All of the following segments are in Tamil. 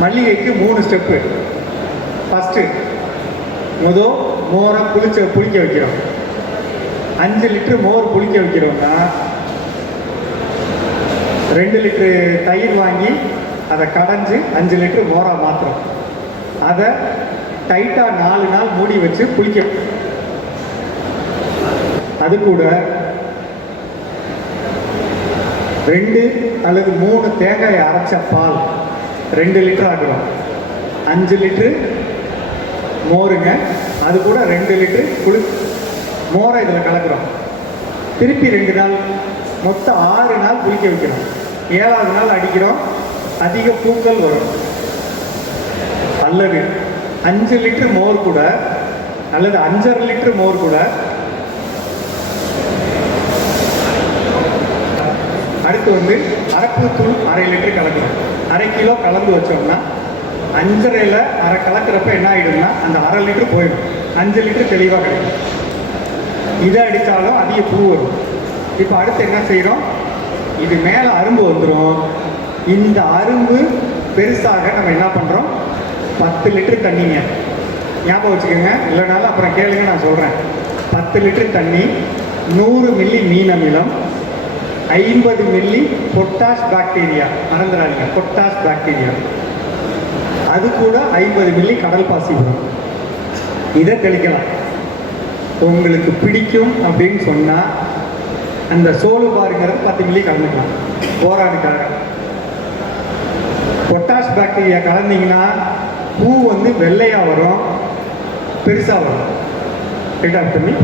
மல்லிகைக்கு 3 ஸ்டெப்பு. ஃபஸ்ட்டு மோரை புளிக்க வைக்கிறோம். 5 லிட்டரு மோர் புளிக்க வைக்கிறோம்னா 2 லிட்டரு தயிர் வாங்கி அதை கடைஞ்சி 5 லிட்டரு மோராக மாற்றுறோம். அதை டைட்டாக 4 நாள் மூடி வச்சு புளிக்க. அது கூட 2 அல்லது 3 தேங்காயை அரைச்ச பால் 2 லிட்டர் ஆக்குறோம். 5 லிட்டரு மோருங்க. அது கூட 2 லிட்டரு மோரை இதில் கலக்கிறோம். திருப்பி 2 நாள், மொத்தம் 6 நாள் புளிக்க வைக்கிறோம். 7ஆவது நாள் அடிக்கிறோம். அதிக பூக்கள் வரும். அல்லது 5 லிட்டர் மோர் கூட அல்லது 5.5 லிட்டர் மோர் கூட அடுத்து அரப்புத்தூள் 1/2 லிட்டர் கலக்கிறோம். 1/2 கிலோ கலந்து வச்சோம்னா 5.5ல் அரை கலக்கிறப்ப என்ன ஆகிடும்னா அந்த 1/2 லிட்டர் போயிடும். 5 லிட்டர் தெளிவாக கிடைக்கும். இதை அடித்தாலும் அதிக பூ வரும். இப்போ அடுத்து என்ன செய்கிறோம்? இது மேலே அரும்பு வந்துடும். இந்த அரும்பு பெருசாக நம்ம என்ன பண்ணுறோம்? 10 லிட்டர் தண்ணிங்க. ஞாபகம் வச்சுக்கோங்க, இல்லைனாலும் அப்புறம் கேளுங்க, நான் சொல்கிறேன். 10 லிட்டர் தண்ணி, 100 மில்லி மீன் அமிலம், 50 மில்லி பொட்டாஷ் பாக்டீரியா, மறந்துடாதீங்க, பொட்டாஷ் பாக்டீரியா. அது கூட 50 மில்லி கடல் பாசி வரும். இதை தெளிக்கலாம். உங்களுக்கு பிடிக்கும் அப்படின்னு சொன்னால் அந்த சோளு பாருங்கிறது 10 மில்லி கலந்துக்கலாம். போராடுக்காக பொட்டாஷ் பாக்டீரியா கலந்தீங்கன்னா பூ வெள்ளையாக வரும், பெருசாக வரும். ரைட்டாக பண்ணி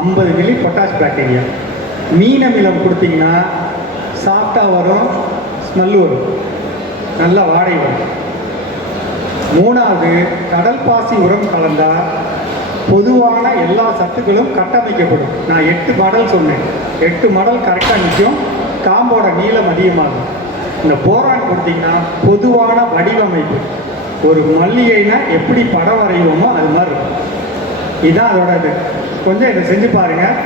50 மில்லி பொட்டாஷ் பாக்டீரியா. மீன் அமிலம் கொடுத்தீங்கன்னா சாஃப்டாக வரும், ஸ்மெல்லு வரும், நல்லா வாடை வரும். 3வது கடல் பாசி உரம் கலந்தால் பொதுவான எல்லா சத்துக்களும் கட்டமைக்கப்படும். நான் 8 மாடல் சொன்னேன். 8 மாடல் கரெக்டாக நிற்கும். காம்போட நீளம் அதிகமாகும். இந்த போரான் கொடுத்தீங்கன்னா பொதுவான வடிவமைப்பு. ஒரு மல்லிகைனா எப்படி படம் வரைவோமோ அது மாதிரி இருக்கும். இதுதான் அதோட இது. கொஞ்சம் இதை செஞ்சு பாருங்கள்.